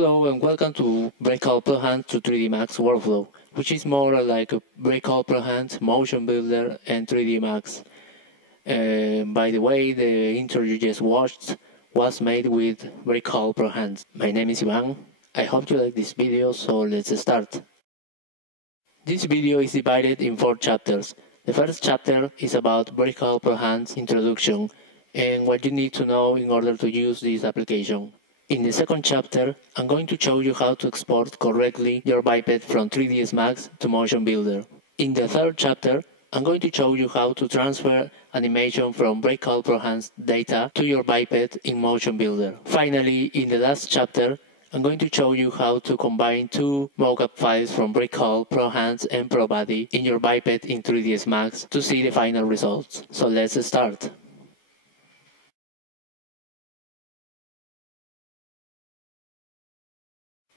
Hello and welcome to Brekel per hand to 3D Max workflow, which is more like a Brekel per hand, motion builder, and 3D Max. By the way, the intro you just watched was made with Brekel per hand. My name is Ivan. I hope you like this video, so let's start. This video is divided in 4 chapters. The first chapter is about Brekel per hand introduction and what you need to know in order to use this application. In the second chapter, I'm going to show you how to export correctly your Biped from 3ds Max to Motion Builder. In the third chapter, I'm going to show you how to transfer animation from Brekel per hand data to your Biped in Motion Builder. Finally, in the last chapter, I'm going to show you how to combine two mockup files from Brekel, Pro Hands and Pro Body in your Biped in 3ds Max to see the final results. So let's start.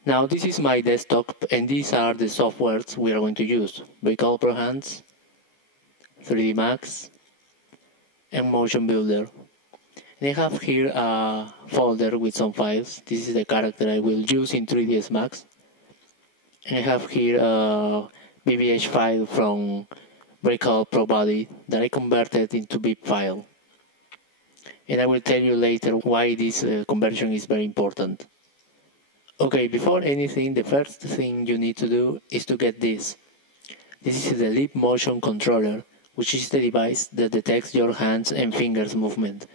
Now this is my desktop and these are the softwares we are going to use. Brekel per hands, 3D Max, and Motion Builder. And I have here a folder with some files. This is the character I will use in 3ds Max. And I have here a BBH file from Brekel Pro Body that I converted into BIP file. And I will tell you later why this conversion is very important. Okay, before anything, the first thing you need to do is to get this. This is the Lip Motion Controller, which is the device that detects your hands and fingers movement.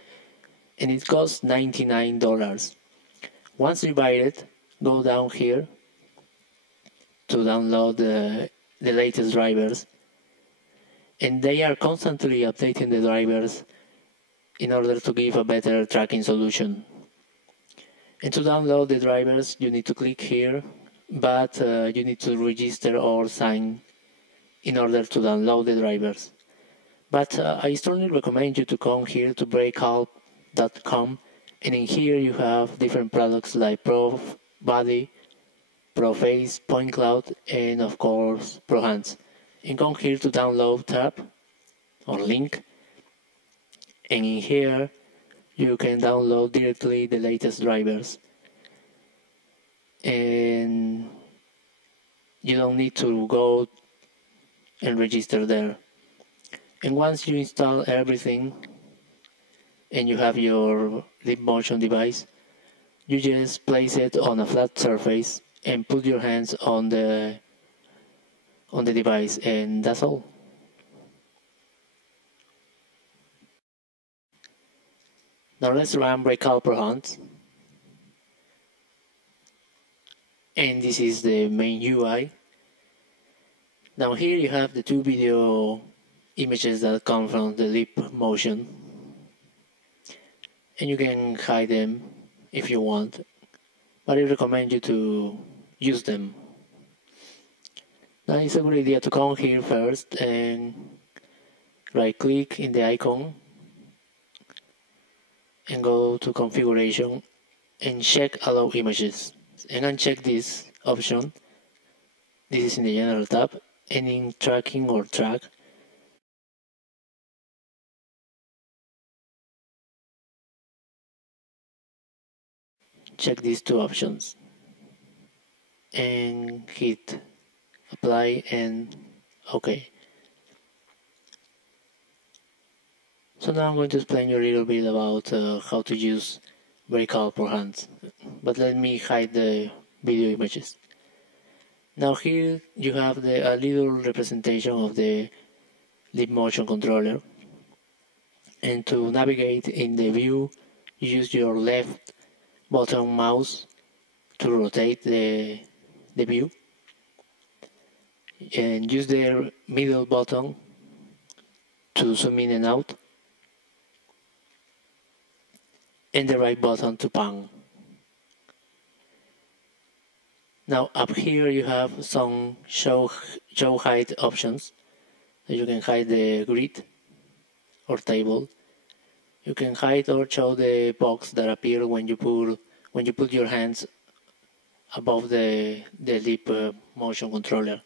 And it costs $99. Once you buy it, go down here to download the latest drivers. And they are constantly updating the drivers in order to give a better tracking solution. And to download the drivers, you need to click here, but you need to register or sign in order to download the drivers. But I strongly recommend you to come here to brekel.com, and in here you have different products like Pro Body, Pro Face, Point Cloud, and of course Pro Hands. And come here to download tab or link, and in here you can download directly the latest drivers. And you don't need to go and register there. And once you install everything and you have your Lip Motion device, you just place it on a flat surface and put your hands on the device, and that's all. Now let's run Brekel per hand. And this is the main UI. Now here you have the 2 video images that come from the Lip Motion. And you can hide them if you want, but I recommend you to use them. Now it's a good idea to come here first and right click in the icon and go to configuration and check allow images and uncheck this option. This is in the general tab, and in tracking or track check these 2 options and hit apply and OK. So now I'm going to explain you a little bit about how to use Brekel per hand, but let me hide the video images. Now here you have a little representation of the Lip Motion controller, and to navigate in the view you use your left button mouse to rotate the view, and use the middle button to zoom in and out, and the right button to pan. Now up here you have some show hide options. You can hide the grid or table. You can hide or show the box that appears when you put your hands above the Lip Motion controller,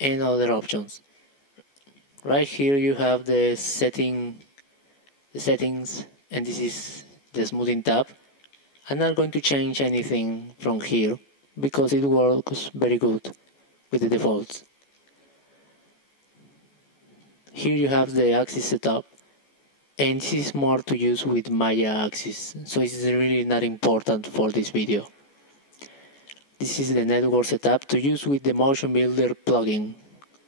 and other options. Right here you have the settings, and this is the smoothing tab. I'm not going to change anything from here because it works very good with the defaults. Here you have the axis setup, and this is more to use with Maya axis, so it's really not important for this video. This is the network setup to use with the Motion Builder plugin,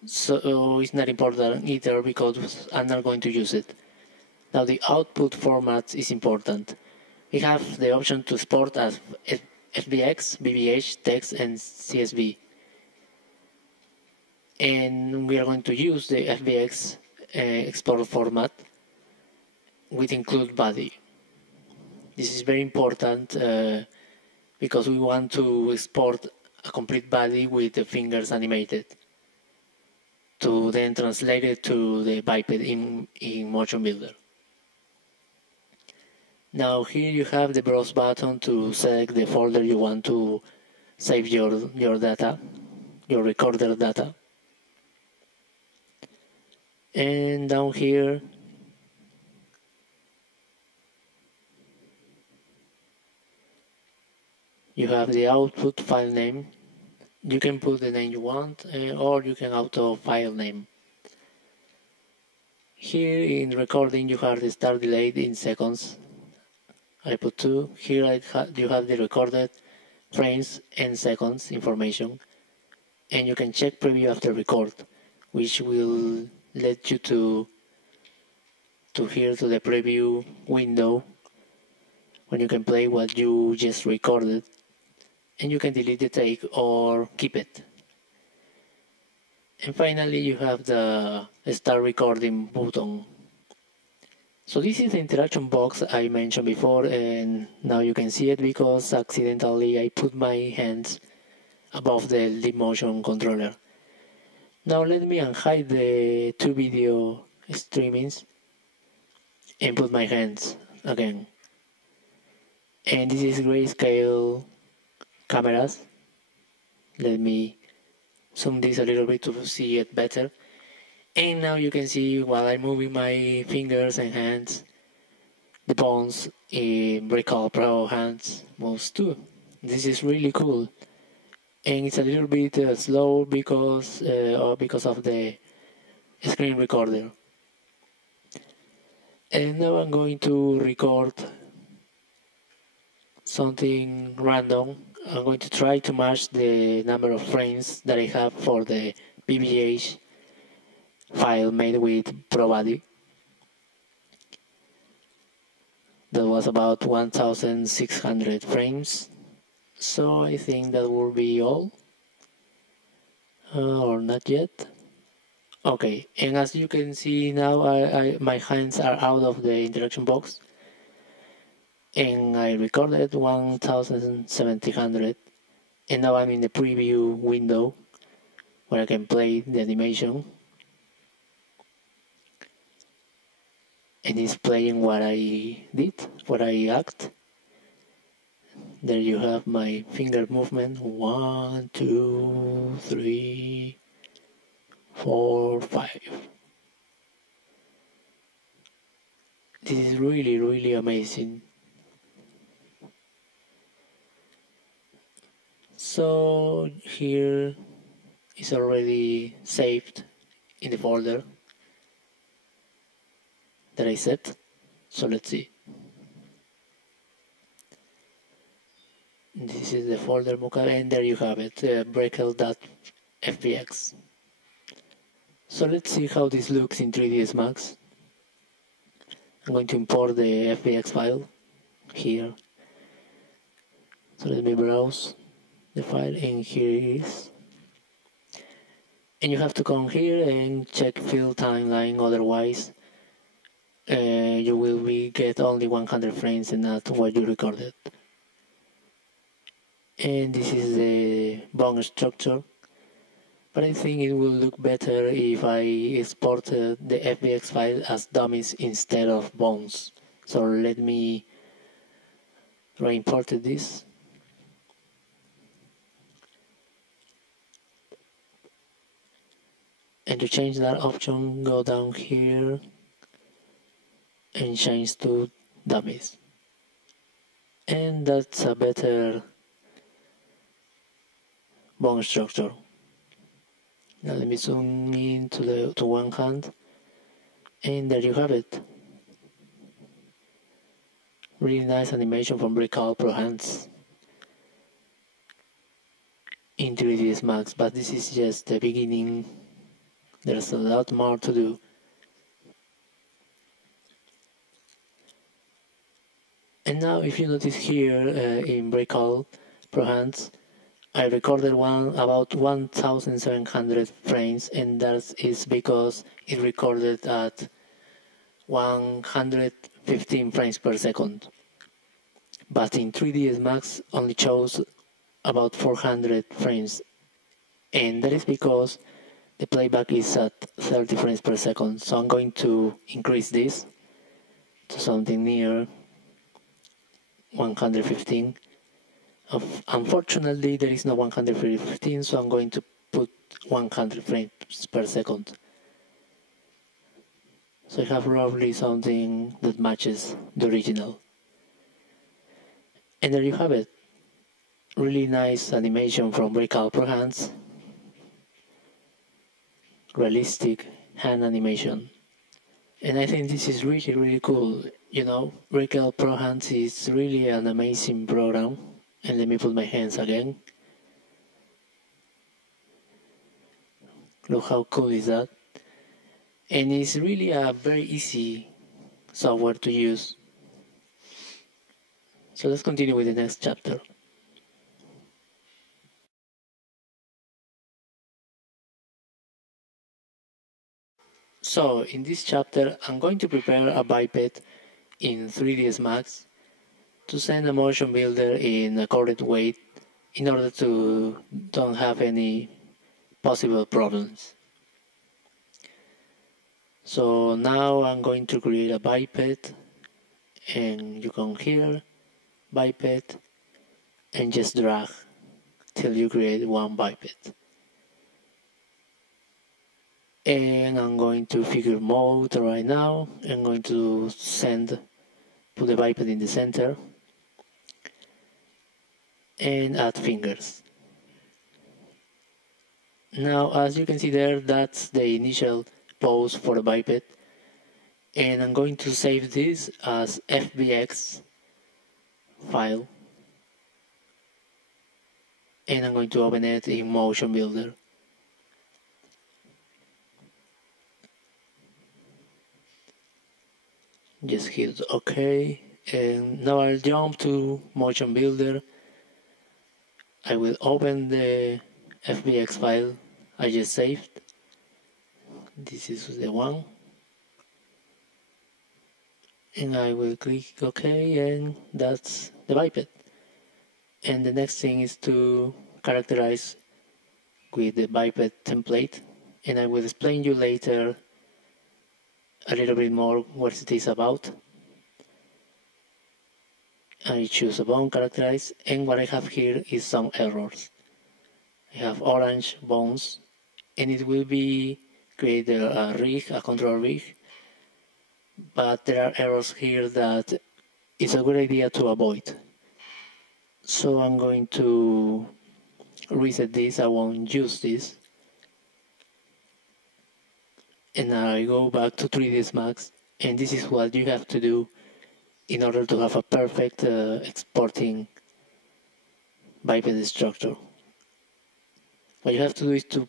so it's not important either because I'm not going to use it. Now the output format is important. We have the option to export as FBX, BBH, text and CSV. And we are going to use the FBX export format with include body. This is very important because we want to export a complete body with the fingers animated to then translate it to the Biped in Motion Builder. Now here you have the browse button to select the folder you want to save your data, your recorder data. And down here you have the output file name. You can put the name you want or you can auto file name. Here in recording you have the start delay in seconds. I put 2. Here you have the recorded frames and seconds information, and you can check preview after record, which will let you to here to the preview window when you can play what you just recorded, and you can delete the take or keep it. And finally you have the start recording button. So this is the interaction box I mentioned before, and now you can see it because accidentally I put my hands above the leap motion controller. Now let me unhide the 2 video streamings and put my hands again. And this is grayscale cameras. Let me zoom this a little bit to see it better. And now you can see while I'm moving my fingers and hands, the bones in Brekel Pro hands moves too. This is really cool. And it's a little bit slow because of the screen recorder. And now I'm going to record something random. I'm going to try to match the number of frames that I have for the BBH file made with ProBody. That was about 1600 frames. So I think that will be all. Or not yet. Okay, and as you can see now, my hands are out of the interaction box. And I recorded 1700. And now I'm in the preview window where I can play the animation. And it's playing what I did, what I act. There you have my finger movement. 1, 2, 3, 4, 5. This is really, really amazing. So here is already saved in the folder that I set. So let's see. This is the folder mockup, and there you have it, brekel.fbx. So let's see how this looks in 3ds Max. I'm going to import the FBX file here. So let me browse the file, and here it is. And you have to come here and check fill timeline, otherwise you will get only 100 frames and not what you recorded. And this is the bone structure, but I think it will look better if I export the FBX file as dummies instead of bones. So let me re-import this. And to change that option, go down here and change to dummies. and that's a better bone structure. Now let me zoom in to one hand, and there you have it. Really nice animation from Brekel Pro hands in 3ds Max, but this is just the beginning. There's a lot more to do. And now if you notice here in Brekel Pro hands, I recorded about 1700 frames, and that is because it recorded at 115 frames per second. But in 3ds Max only shows about 400 frames, and that is because the playback is at 30 frames per second. So I'm going to increase this to something near 115. Unfortunately, there is no 115, so I'm going to put 100 frames per second. So I have roughly something that matches the original. And there you have it. Really nice animation from Brekel Pro hands. Realistic hand animation. And I think this is really cool. You know, Brekel Pro hands is really an amazing program. And let me put my hands again. Look how cool is that. And it's really a very easy software to use. So let's continue with the next chapter. So in this chapter, I'm going to prepare a biped in 3ds Max to send a motion builder in a correct way in order to don't have any possible problems. So now I'm going to create a biped, and you come here, biped, and just drag till you create one biped. And I'm going to figure mode right now. I'm going to put the biped in the center and add fingers. Now, as you can see there, that's the initial pose for the biped, and I'm going to save this as FBX file, and I'm going to open it in Motion Builder. Just hit OK, and now I'll jump to Motion Builder. I will open the FBX file I just saved. This is the one, and I will click OK, and that's the biped. And the next thing is to characterize with the biped template, and I will explain you later a little bit more what it is about. I choose a bone characterize, and what I have here is some errors. I have orange bones, and it will be create a rig, a control rig, but there are errors here that it's a good idea to avoid. So I'm going to reset this. I won't use this. And I go back to 3ds Max, and this is what you have to do in order to have a perfect exporting biped structure. What you have to do is to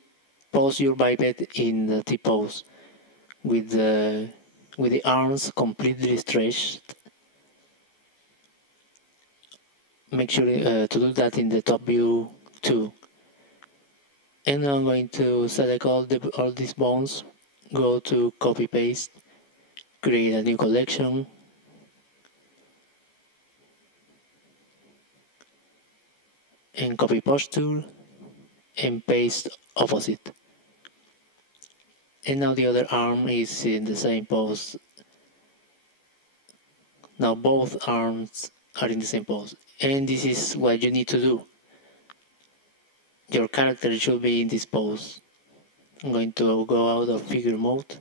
pose your biped in the T-pose with the arms completely stretched. Make sure to do that in the top view too. And I'm going to select all these bones, go to copy paste, create a new collection, and copy posture, and paste opposite. And now the other arm is in the same pose. Now both arms are in the same pose, and this is what you need to do. Your character should be in this pose. I'm going to go out of figure mode,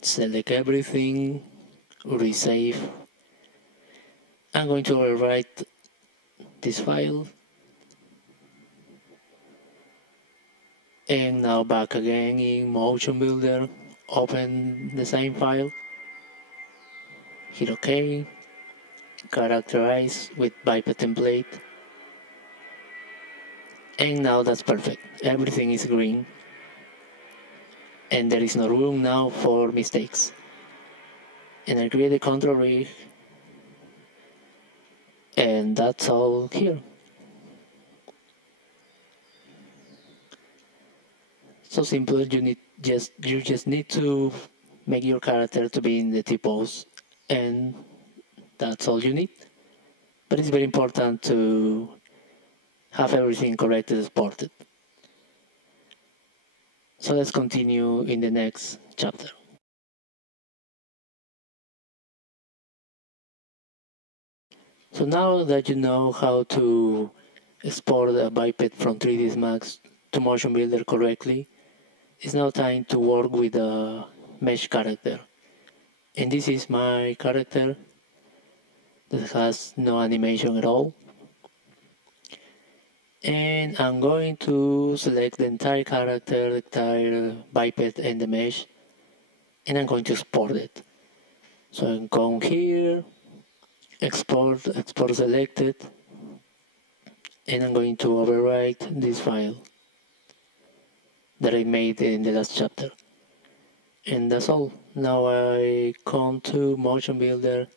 select everything, resave, I'm going to overwrite this file, and now back again in Motion Builder, open the same file, hit OK, Characterize with Biped template, and now that's perfect. Everything is green, and there is no room now for mistakes. And I create a control rig, and that's all here. So simple. You just need to make your character to be in the T-pose, and that's all you need. But it's very important to have everything correctly exported. So let's continue in the next chapter. So now that you know how to export a biped from 3ds Max to Motion Builder correctly, it's now time to work with a mesh character. And this is my character that has no animation at all. And I'm going to select the entire character, the entire biped and the mesh, and I'm going to export it. So I'm going here, export selected, and I'm going to overwrite this file that I made in the last chapter. And that's all. Now I come to Motion Builder,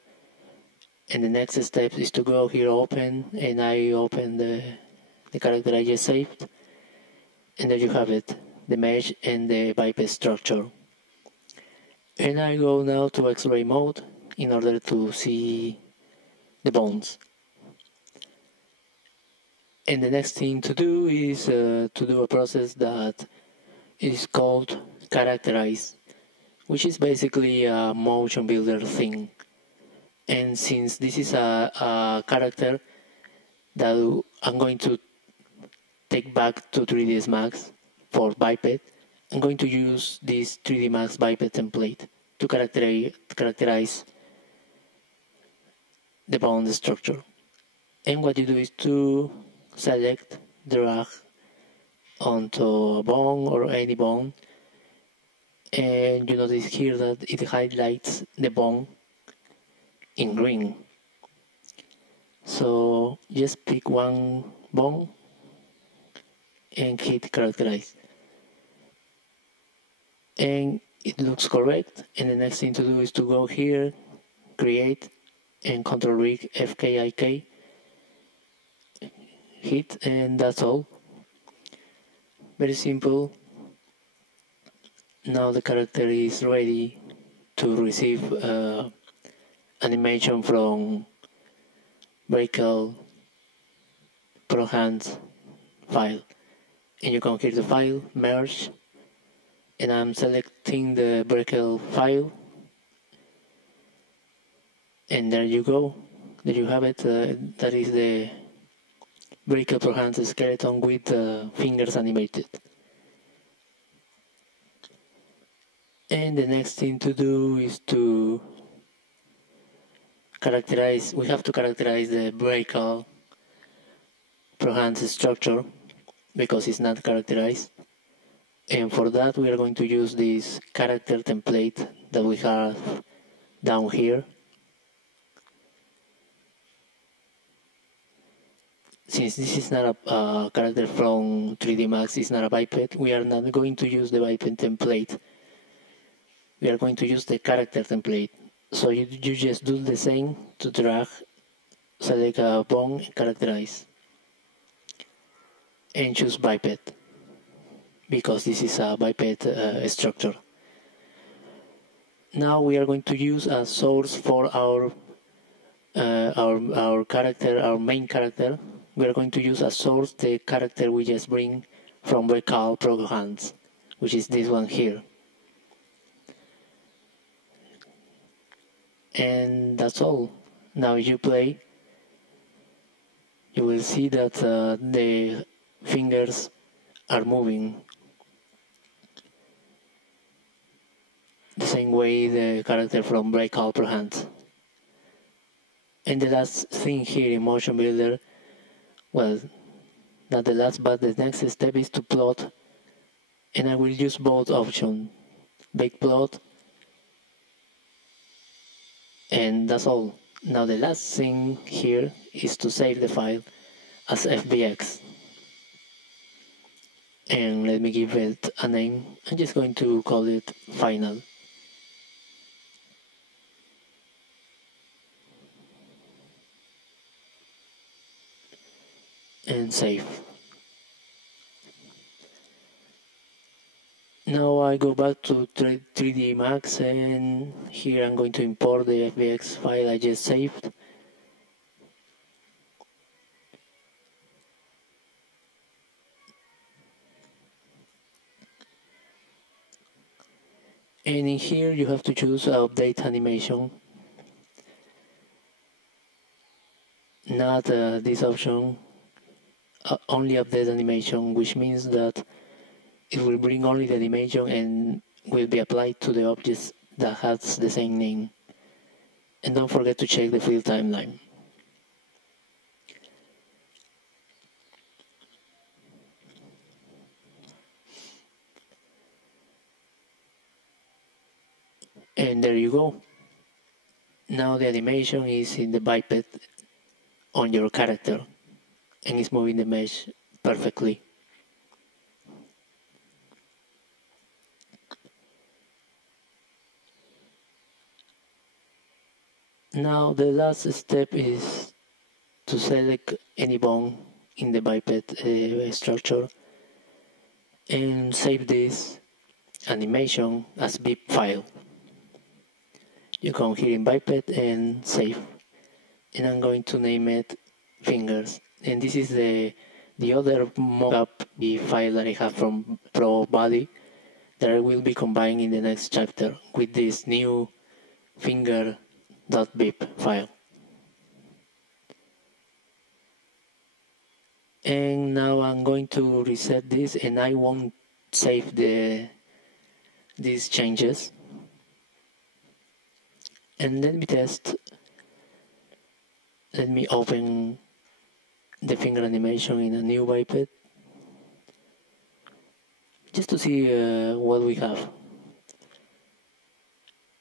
and the next step is to go here, open, and I open the character I just saved, and there you have it, the mesh and the biped structure. And I go now to X-ray mode in order to see the bones. And the next thing to do is to do a process that is called Characterize, which is basically a motion builder thing. And since this is a character that I'm going to take back to 3ds Max for Biped, I'm going to use this 3D Max Biped template to characterize the bone structure. And what you do is to select, drag onto a bone or any bone, and you notice here that it highlights the bone in green. So just pick one bone and hit Characterize. And it looks correct, and the next thing to do is to go here, create, and Control rig FKIK, hit, and that's all. Very simple. Now the character is ready to receive animation from Brekel Pro Hands file. And you come here to File, Merge, and I'm selecting the Brekel file, and there you go. There you have it. That is the Brekel Pro Hands skeleton with fingers animated. And the next thing to do is to characterize. We have to characterize the Brekel Pro Hands structure because it's not characterized. And for that we are going to use this character template that we have down here. Since this is not a character from 3D Max, it's not a biped, we are not going to use the biped template. We are going to use the character template. So you just do the same to drag, select a bone, and characterize. And choose biped, because this is a biped structure. Now we are going to use a source for our character, our main character. We are going to use a source, the character we just bring from Brekel Pro Hands, which is this one here. And that's all. Now if you play, you will see that the fingers are moving the same way the character from Brekel Pro Hands. And the last thing here in Motion Builder, well, not the last, but the next step is to plot, and I will use both options, big plot, and that's all. Now the last thing here is to save the file as FBX. And let me give it a name. I'm just going to call it final. And save. Now I go back to 3D Max, and here I'm going to import the FBX file I just saved. And in here you have to choose update animation, not this option, only update animation, which means that it will bring only the animation and will be applied to the objects that has the same name. And don't forget to check the field timeline. And there you go. Now the animation is in the biped on your character and it's moving the mesh perfectly. Now the last step is to select any bone in the biped structure and save this animation as bip file. You come here in biped and save, and I'm going to name it fingers. And this is the other mockup file that I have from Pro Body that I will be combining in the next chapter with this new finger.bip file. And now I'm going to reset this, and I won't save these changes. And let me test. Let me open the finger animation in a new biped just to see what we have.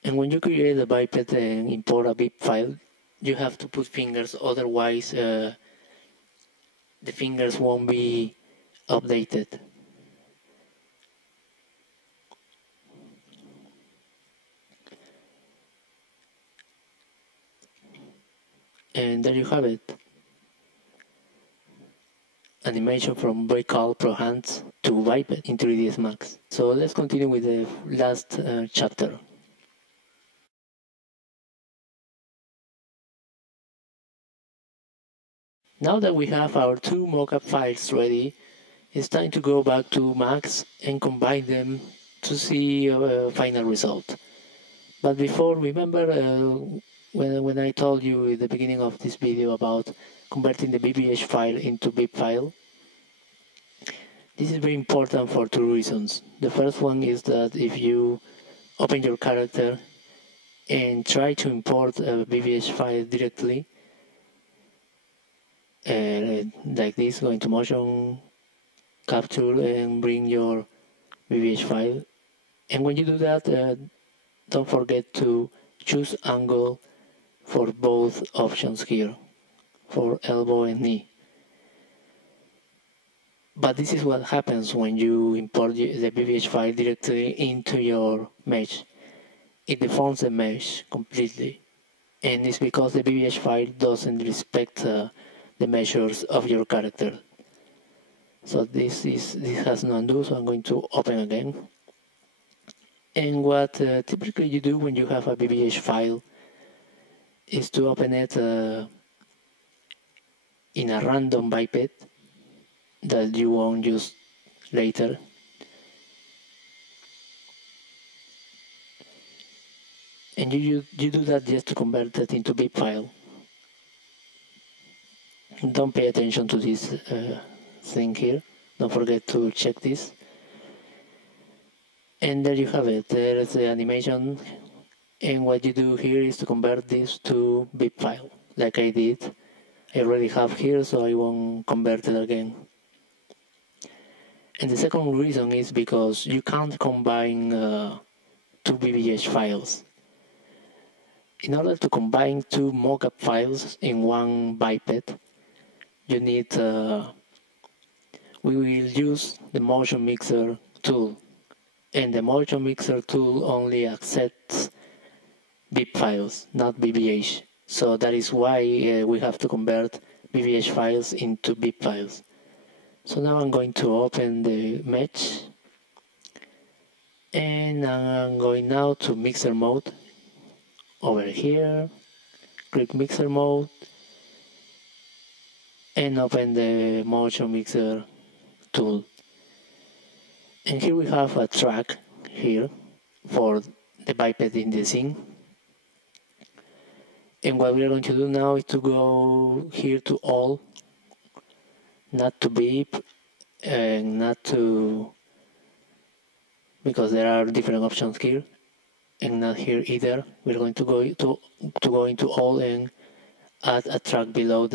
And when you create a biped and import a bip file, you have to put fingers, otherwise the fingers won't be updated. And there you have it. Animation from Brekel Pro Hands to Biped in 3ds Max. So let's continue with the last chapter. Now that we have our two mockup files ready, it's time to go back to Max and combine them to see a final result. But before, remember when I told you at the beginning of this video about converting the BBH file into BIP file? This is very important for two reasons. The first one is that if you open your character and try to import a BBH file directly, like this, go into motion capture and bring your BBH file. And when you do that, don't forget to choose angle for both options here, for elbow and knee. But this is what happens when you import the BBH file directly into your mesh. It deforms the mesh completely. And it's because the BBH file doesn't respect the measures of your character. So this has no undo, so I'm going to open again. And what typically you do when you have a BBH file is to open it in a random biped that you won't use later. And you do that just to convert it into BIP file. Don't pay attention to this thing here. Don't forget to check this. And there you have it. There's the animation. And what you do here is to convert this to BIP file. like I did. I already have here, so I won't convert it again. And the second reason is because you can't combine two BBH files. In order to combine two mockup files in one biped, you need, we will use the motion mixer tool. And the motion mixer tool only accepts BIP files, not BBH. So that is why we have to convert BBH files into BIP files. So now I'm going to open the mesh, and I'm going now to mixer mode. Over here, click mixer mode, and open the motion mixer tool. And here we have a track here for the biped in the scene. And what we are going to do now is to go here to all, not to beep, and not to, because there are different options here, and not here either. We're going to go into all and add a track below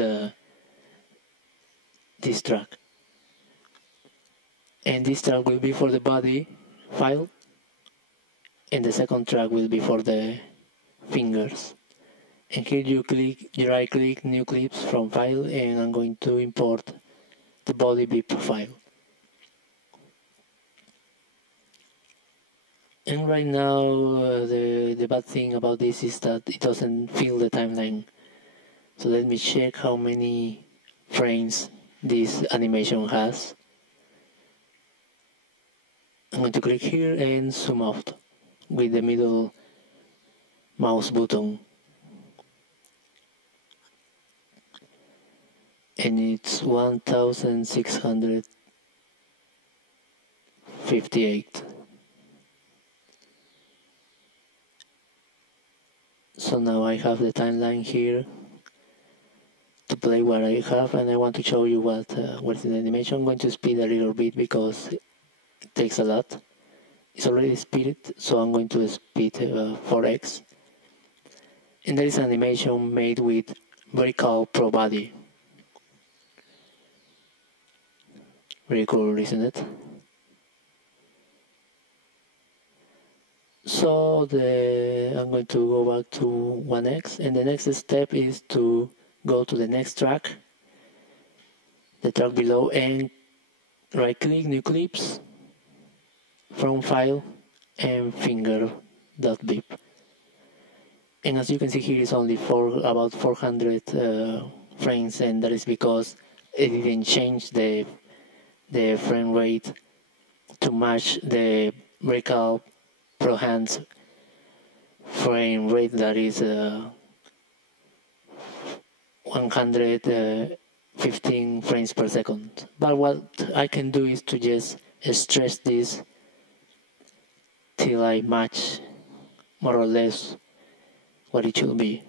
this track. And this track will be for the body file, and the second track will be for the fingers. And here you right click new clips from file, and I'm going to import the body bip file. And right now the bad thing about this is that it doesn't fill the timeline. So let me check how many frames this animation has. I'm going to click here and zoom out with the middle mouse button. And it's 1658. So now I have the timeline here to play what I have, and I want to show you what is the animation. I'm going to speed a little bit because it takes a lot. It's already speeded, so I'm going to speed 4x. And there is an animation made with Brekel Pro Body. Very cool, isn't it? So I'm going to go back to 1x, and the next step is to go to the next track, the track below, and right click new clips from file and finger.bip. And as you can see here, it's only about 400 frames, and that is because it didn't change the frame rate to match the Brekel Pro Hands frame rate that is 115 frames per second. But what I can do is to just stretch this till I match more or less what it should be.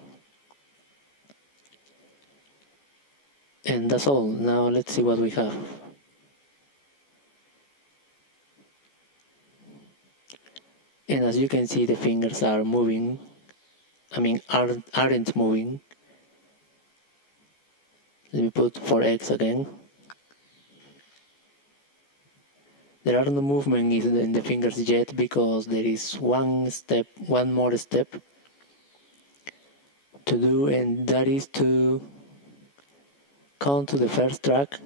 And that's all. Now let's see what we have. And as you can see, the fingers are moving. Aren't moving. Let me put 4x again. There are no movement in the fingers yet because there is one more step to do, and that is to come to the first track,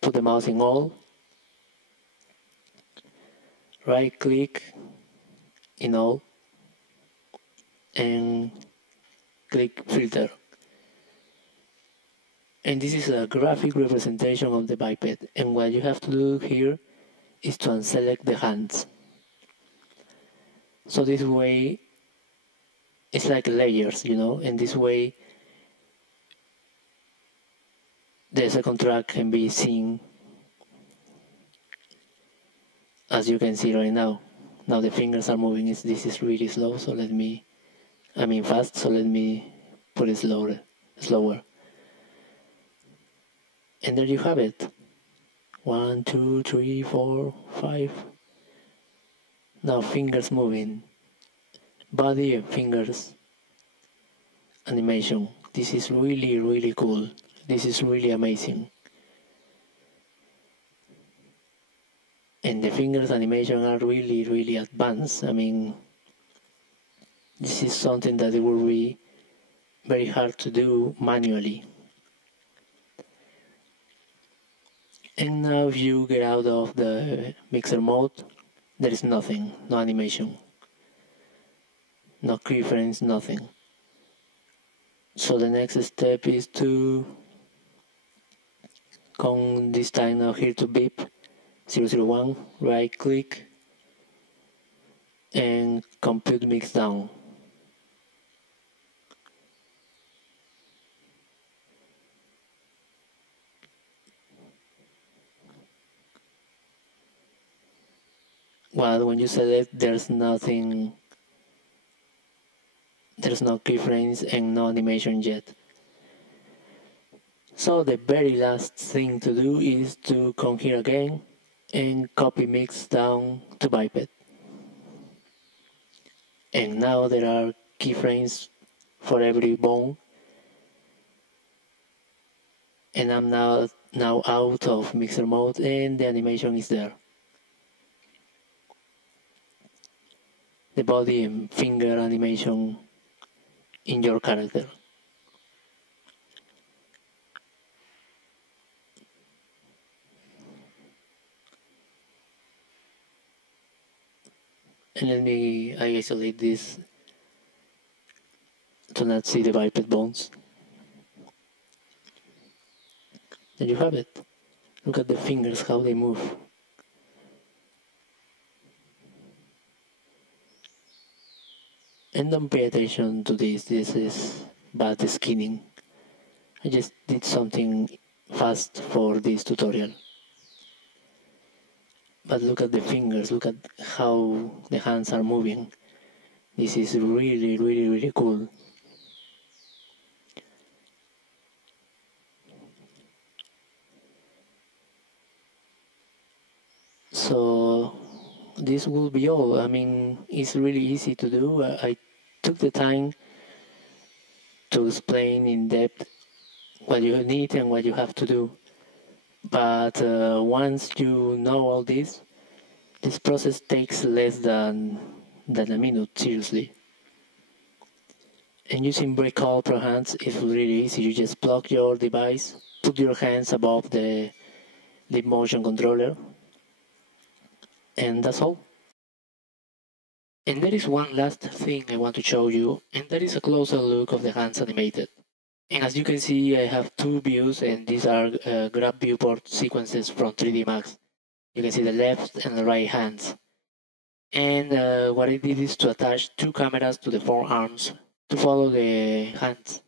put the mouse in all, right click in all, and click filter. And this is a graphic representation of the biped, and what you have to do here is to unselect the hands. So this way, it's like layers, and this way the second track can be seen, as you can see right now. Now the fingers are moving. This is really slow, so fast, so let me put it slower. And there you have it. 1, 2, 3, 4, 5. Now fingers moving. Body and fingers animation. This is really, really cool. This is really amazing. And the fingers animation are really, really advanced. I mean, this is something that will be very hard to do manually. And now if you get out of the mixer mode, there is nothing, no animation, no keyframes, nothing. So the next step is to come this time now here to Biped 001, right click and compute mix down. Well, when you select, there's nothing, there's no keyframes and no animation yet. So the very last thing to do is to come here again and copy mix down to Biped. And now there are keyframes for every bone. And I'm now out of mixer mode and the animation is there. The body and finger animation in your character. And let me isolate this to not see the biped bones. And you have it. Look at the fingers, how they move. And don't pay attention to this is bad skinning. I just did something fast for this tutorial. But look at the fingers, look at how the hands are moving. This is really, really, really cool. So this will be all. I mean, it's really easy to do. I took the time to explain in depth what you need and what you have to do. But once you know all this process takes less than a minute, seriously. And using Brekel per hands is really easy. You just plug your device, put your hands above the motion controller, and that's all. And there is one last thing I want to show you, and that is a closer look of the hands animated. And as you can see, I have two views, and these are grab viewport sequences from 3D Max. You can see the left and the right hands. And what I did is to attach two cameras to the forearms to follow the hands.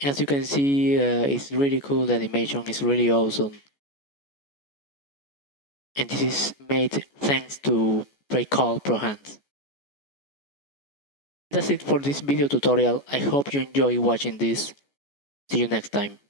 And as you can see, it's really cool, the animation is really awesome. And this is made thanks to Brekel Pro Hands. That's it for this video tutorial. I hope you enjoy watching this. See you next time.